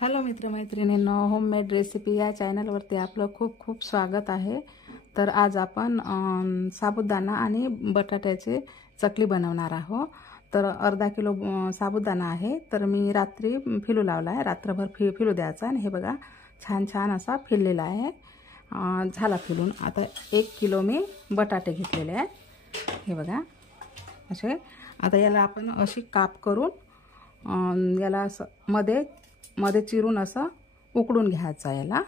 Hello मित्रमैत्रिणींनो, homemade recipe या चॅनलवरती आपलं खूप खूप स्वागत आहे। तर आज आपण साबुदाणा आणि बटाट्याचे चकली बनवणार आहोत। तर अर्धा किलो साबुदाणा आहे, तर मी रात्री फिलू लावला आहे, रात्रभर फिलू द्यायचा। आणि हे बघा छान छान असा फिरलेला आहे, झाला फिलून। आता 1 किलो मी बटाटे घेतलेले आहे, हे बघा असे। आता याला आपण अशी काप करून याला असं मध्ये चिरून असं उकडून घ्यायचं याला।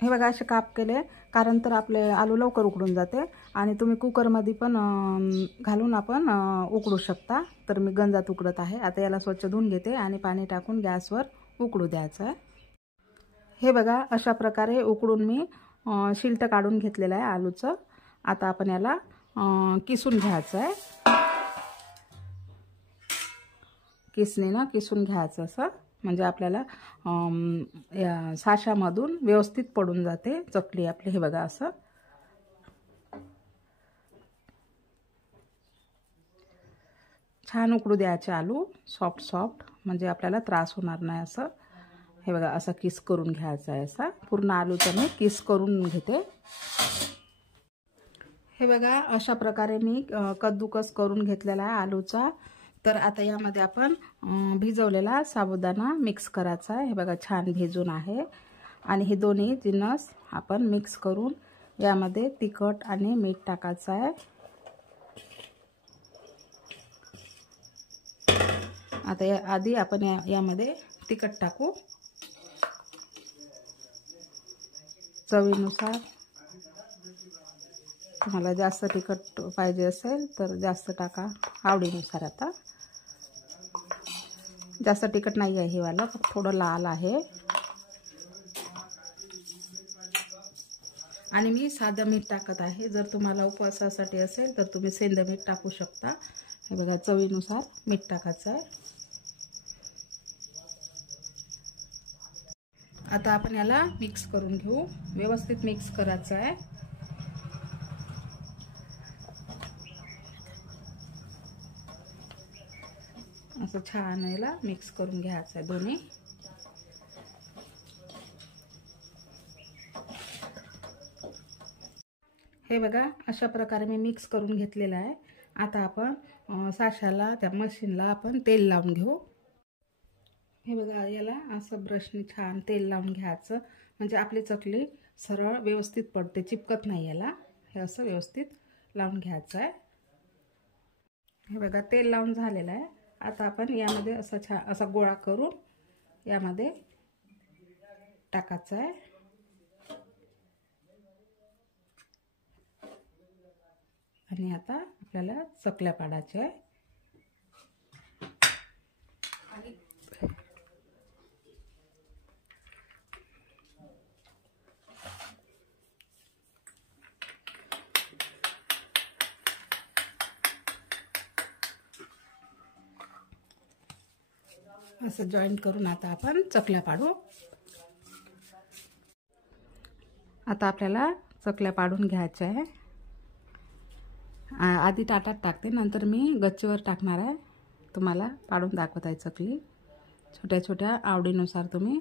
हे बघा असे काप केले, कारण तर आपले आलू लवकर उकडून जाते आणि तुम्ही कुकरमध्ये पण घालून आपण उकडू शकता। तर मी गंजात उकडत आहे। आता याला स्वच्छ धुवून घेते आणि पाणी टाकून गॅसवर उकडू द्यायचं आहे। हे बघा अशा प्रकारे उकडून मी शिलट काढून घेतलेलं आहे आलूचं। आता आपण याला किसून घ्यायचं आहे, किसणीनं किसून घ्यायचं असं, म्हणजे आपल्याला या साशामधून व्यवस्थित पडून जाते चकली आपली। हे बघा असं छान उकडू द्यायचे आलू, सॉफ्ट सॉफ्ट, म्हणजे आपल्याला त्रास होणार नाही असं। हे बघा असं किस करून घ्यायचं आहे, असा पूर्ण आलूचं मी किस करून घेते। हे बघा अशा प्रकारे मी कद्दूकस करून घेतलेला आहे आलूचा। तर आता यामध्ये आपण भिजवलेला साबुदाणा मिक्स करायचा आहे। हे बघा छान भिजून आहे, आणि हे दोन्ही जिन्नस आपण मिक्स करून यामध्ये तिखट आणि मीठ टाकायचं आहे। आता आधी आपण यामध्ये तिखट टाकू, चवीनुसार। तुम्हाला जास्त तिखट पाहिजे असेल तर जास्त टाका, आवडीनुसार। आता जास्त तिखट नाही आहे हे वाला, फक्त थोडं लाल आहे। आणि मी साधं मीठ टाकत आहे, जर तुम्हाला उपवासासाठी असेल तर तुम्ही सेंधं मीठ टाकू शकता। हे बघा चवीनुसार मीठ टाकायचं आहे। आता आपण याला मिक्स करून घेऊ, व्यवस्थित मिक्स करायचं आहे। असं छान याला मिक्स करून घ्यायचं आहे दोन्ही। हे बघा अशा प्रकारे मी मिक्स करून घेतलेलं आहे। आता आपण साशाला, त्या मशीनला आपण तेल लावून घेऊ। हे बघा याला असं ब्रशने छान तेल लावून घ्यायचं, म्हणजे आपली चकली सरळ व्यवस्थित पडते, चिपकत नाही याला। हे असं व्यवस्थित लावून घ्यायचं आहे। हे बघा तेल लावून झालेलं आहे। आता आपण यामध्ये असं छान असा गोळा करून यामध्ये टाकायचा आहे। आणि आता आपल्याला चकल्या पाडायच्या आहे। असं जॉईंट करून आता आपण चकल्या पाडू। आता आपल्याला चकल्या पाडून घ्यायच्या आहे। आधी ताटात टाकते, नंतर मी गच्चीवर टाकणार आहे। तुम्हाला पाडून दाखवत आहे चकली। छोट्या छोट्या आवडीनुसार तुम्ही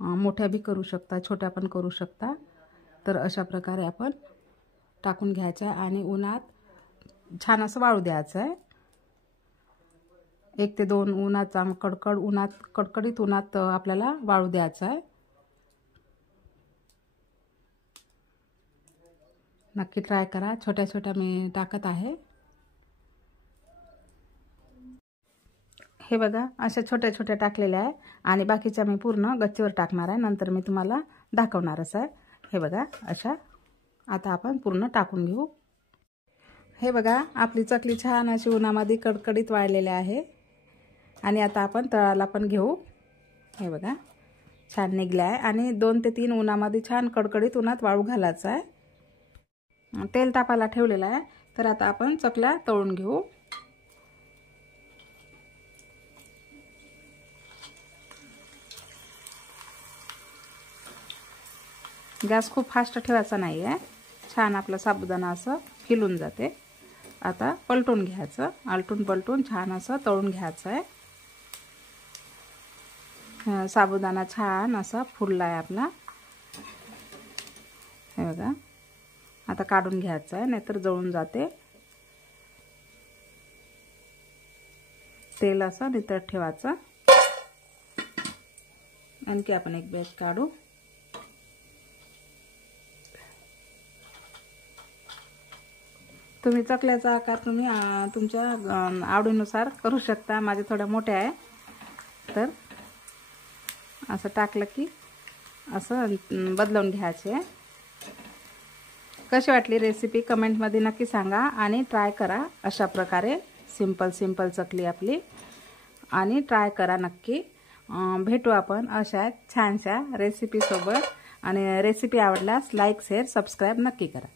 मोठ्या बी करू शकता, छोट्या पण करू शकता। तर अशा प्रकारे आपण टाकून घ्यायच्या आहे आणि उन्हात छान असं वाळू द्यायचं आहे। 1 ते 2 उन्हात, कडकडीत उन्हात आपल्याला वाळू द्यायचं आहे। नक्की ट्राय करा। छोट्या छोट्या मी टाकत आहे। हे बघा अशा छोट्या छोट्या टाकलेल्या आहे, आणि बाकीच्या मी पूर्ण गच्चीवर टाकणार आहे, नंतर मी तुम्हाला दाखवणारच आहे। हे बघा अशा आता आपण पूर्ण टाकून घेऊ। हे बघा आपली चकली छान अशी उन्हामध्ये कडकडीत वाळलेली आहे, आणि आता आपण तळाला पण घेऊ। हे बघा छान निघले आहे, आणि 2 ते 3 उन्हामध्ये छान कडकडीत उन्हात वाळू घालायचं आहे। तेल तापायला ठेवलेलं आहे, तर आता आपण चकल्या तळून घेऊ। गॅस खूप फास्ट ठेवायचा नाही आहे, छान आपला साबुदाणा असं फिलून जाते। आता पलटून घ्यायचं, आलटून पलटून छान असं तळून घ्यायचं आहे। साबुदाणा छान असा फुलला आहे आपला। हे बघा, आता काढून घ्यायचं आहे, नाहीतर जळून जाते। तेल असं नितळ ठेवायचं। आणखी आपण एक बॅच काढू। तुम्ही चकल्याचा आकार तुम्ही तुमच्या आवडीनुसार करू शकता। माझे थोड्या मोठ्या आहे, तर असं टाकलं की असं बदलून घ्यायचे। कशी वाटली रेसिपी कमेंटमध्ये नक्की सांगा आणि ट्राय करा। अशा प्रकारे सिंपल चकली आपली, आणि ट्राय करा नक्की। भेटू आपण अशा छानशा रेसिपी सोबत, आणि रेसिपी आवडल्यास लाईक शेअर सबस्क्राईब नक्की करा।